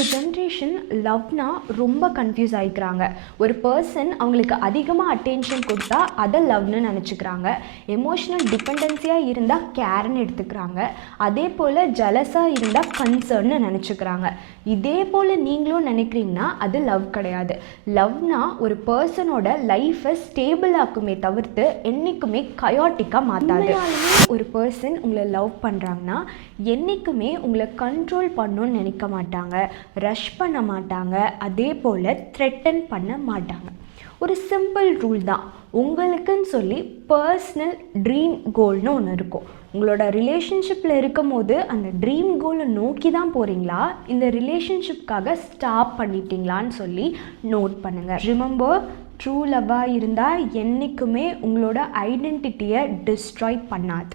இந்த ஜென்ரேஷன் லவ்னா ரொம்ப கன்ஃபியூஸ் ஆகிக்கிறாங்க. ஒரு பர்சன் அவங்களுக்கு அதிகமாக அட்டென்ஷன் கொடுத்தா அதை லவ்னு நினச்சிக்கிறாங்க. எமோஷ்னல் டிபெண்டன்சியாக இருந்தால் கேர்னு எடுத்துக்கிறாங்க. அதே போல் ஜலஸாக இருந்தால் கன்சர்ன்னு நினச்சிக்கிறாங்க. இதே போல் நீங்களும் நினைக்கிறீங்கன்னா அது லவ் கிடையாது. லவ்னா ஒரு பர்சனோட லைஃப்பை ஸ்டேபிள் ஆக்குமே தவிர்த்து என்றைக்குமே கயாட்டிக்காக மாற்றாது. ஒரு பர்சன் உங்களை லவ் பண்ணுறாங்கன்னா என்றைக்குமே உங்களை கண்ட்ரோல் பண்ணணும்னு நினைக்க மாட்டாங்க, ரஷ் பண்ண மாட்டாங்க, அதே போல் த்ரெட்டன் பண்ண மாட்டாங்க. ஒரு சிம்பிள் ரூல் தான். உங்களுக்குன்னு சொல்லி பர்சனல் ட்ரீம் கோல்னு ஒன்று இருக்கும். உங்களோட ரிலேஷன்ஷிப்பில் இருக்கும் போது அந்த ட்ரீம் கோலை நோக்கி தான் போகிறீங்களா, இந்த ரிலேஷன்ஷிப்காக ஸ்டாப் பண்ணிட்டீங்களான்னு சொல்லி நோட் பண்ணுங்கள். ரிமெம்பர், ட்ரூ லவ்வாக இருந்தால் என்றைக்குமே உங்களோட ஐடென்டிட்டியை டிஸ்ட்ராய் பண்ணாது.